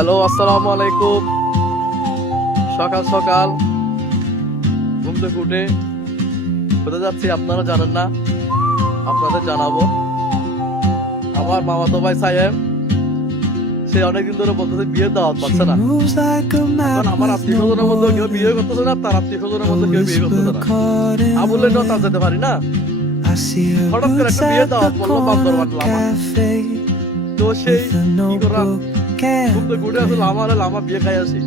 Hello, আসসালামু আলাইকুম। সকাল সকাল ঘুম থেকে উঠে কোথায় যাচ্ছি আপনারা জানেন না, আপনাদের জানাবো। আমার মামাতো ভাই সায়েম, সে অনেকদিন ধরে বলতেছে বিয়ের দাওয়াত পাচ্ছে না। এখন আমার আত্মীয় স্বজনের মধ্যে কেউ বিয়ে করতেছে না, তার আত্মীয় স্বজনের মধ্যে কেউ বিয়ে করতেছে না। আবুলের নয় তার যেতে পারি না, হঠাৎ করে একটা বিয়ের দাওয়াত বললো বান্দরবান লামা। তো সেই কি করার, ঘুম থেকে উঠে আসলে লামা বিয়ে খাই আসি।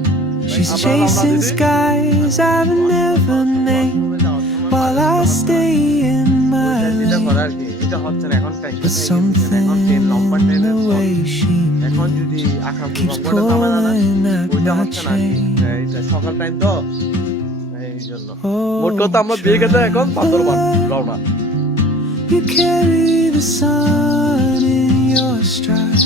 She's chasing skies I've never named while I stay in my lane. But something in the way she keeps pulling at my chain. মোট কথা আমরা বিয়ে খেতে এখন বান্দরবান রওনা। You carry the sun in your stride,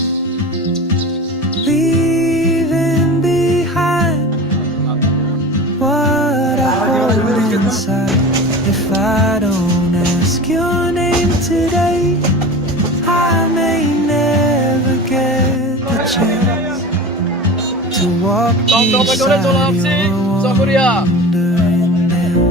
leaving behind what I hold inside. If I don't ask your name today, I may never get the chance to walk beside you wandering down.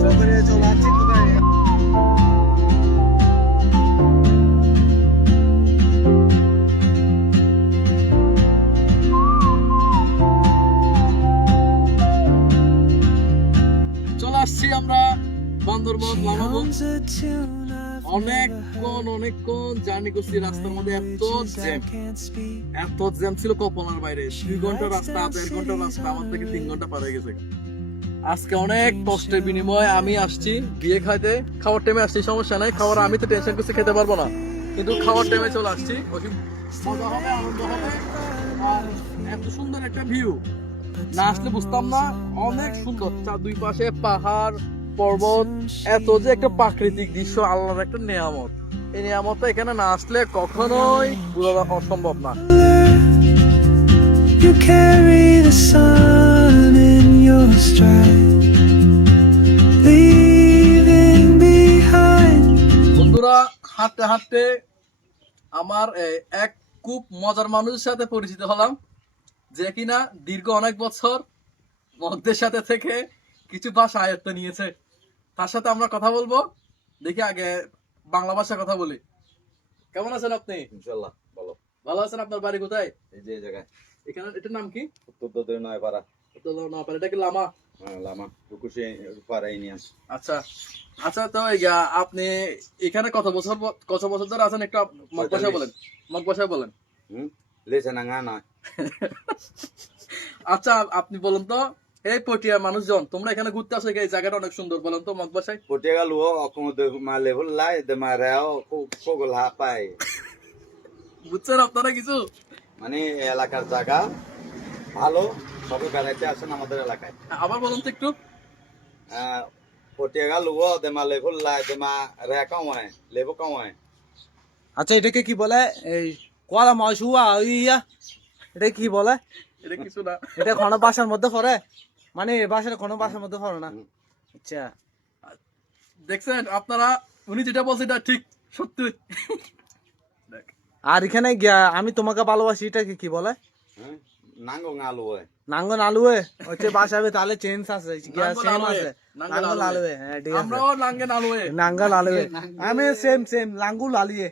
চলে আসছি আমরা বান্দরবান লামাগঞ্জ। অনেকক্ষণ journey করছি, রাস্তার মধ্যে এত jam ছিল কল্পনার বাইরে। 2 ঘন্টা রাস্তা, 1.5 ঘন্টা রাস্তা, আমার থেকে 3 ঘন্টা পার হয়ে গেছে। আজকে অনেক কষ্টের বিনিময়ে আমি আসছি বিয়ে খাইতে। খাওয়ার টাইমে আসছি, সমস্যা নাই। খাওয়ার আমি তো টেনশন করছি খেতে পারবো না, কিন্তু খাওয়ার টাইমে চলে আসছি। মজা হবে, আনন্দ হবে। আর এত সুন্দর একটা ভিউ, না আসলে বুঝতাম না। অনেক সুন্দর, দুই পাশে পাহাড় পর্বত, এত যে একটা প্রাকৃতিক দৃশ্য, আল্লাহর একটা নিয়ামত। এই নিয়ামতটা এখানে না আসলে কখনোই বোঝা অসম্ভব না। You carry the sun in your stride, leaving behind. বন্ধুরা, হাঁটতে হাঁটতে আমার এক খুব মজার মানুষের সাথে পরিচিত হলাম, যে কিনা দীর্ঘ অনেক বছর মগদের সাথে থেকে কিছু ভাষা আয়ত্ত নিয়েছে। তার সাথে আমরা কথা বলবো। দেখি আগে বাংলা ভাষায় কথা বলি। কেমন আছেন আপনি? ইনশাআল্লাহ ভালো। ভালো আছেন? আপনার বাড়ি কোথায়? এই যে জায়গায় এখানে এটার নাম কি? উত্তর নয়পাড়া। এটা কি লামা? হ্যাঁ, লামা রুকুশি পাড়া ইউনিয়ন। আচ্ছা আচ্ছা, তো আপনি এখানে কত বছর ধরে আছেন? একটু মগ ভাষায় বলেন। লেছে না না। আচ্ছা, আপনি বলেন তো, এই পটিয়ার মানুষজন, তোমরা এখানে ঘুরতে আসো, এই জায়গাটা অনেক সুন্দর, বলেন তো মগ ভাষায়। পটিয়া লুও অকম দে মা লেভেল লাই দে মা রাও কোগল হাপাই। বুঝছেন আপনারা কিছু? মানে এলাকার জায়গা ভালো, সবাই বেড়াইতে আসেন আমাদের এলাকায়। আবার বলুন তো একটু। পটিয়া লুও দে মা লেভেল লাই দে মা রে কাওয়ায় লেবো কাওয়ায়। আচ্ছা, এটাকে কি বলে? এই কোয়ালা মশুয়া ইয়া, এটা কি বলে? এটা কিছু না, এটা কোনো ভাষার মধ্যে পড়ে? মানে ভাষার কোনো ভাষার মধ্যে পড়ে না? আচ্ছা, দেখছেন আপনারা, উনি যেটা বলছে এটা ঠিক সত্যি। আর এখানে গিয়া আমি তোমাকে ভালোবাসি, এটাকে কি বলে? নাঙ্গো ngaluwe। নাঙ্গল আলুয়ে হচ্ছে ভাষাবে, তাহলে চেঞ্জ আছে, গিয়া সেম আছে। নাঙ্গল নাঙ্গল আলুয়ে, হ্যাঁ ঠিক আছে। আমরাও নাঙ্গেন আলুয়ে। নাঙ্গল আলুয়ে, আমি সেম লাঙ্গুল আলিয়ে।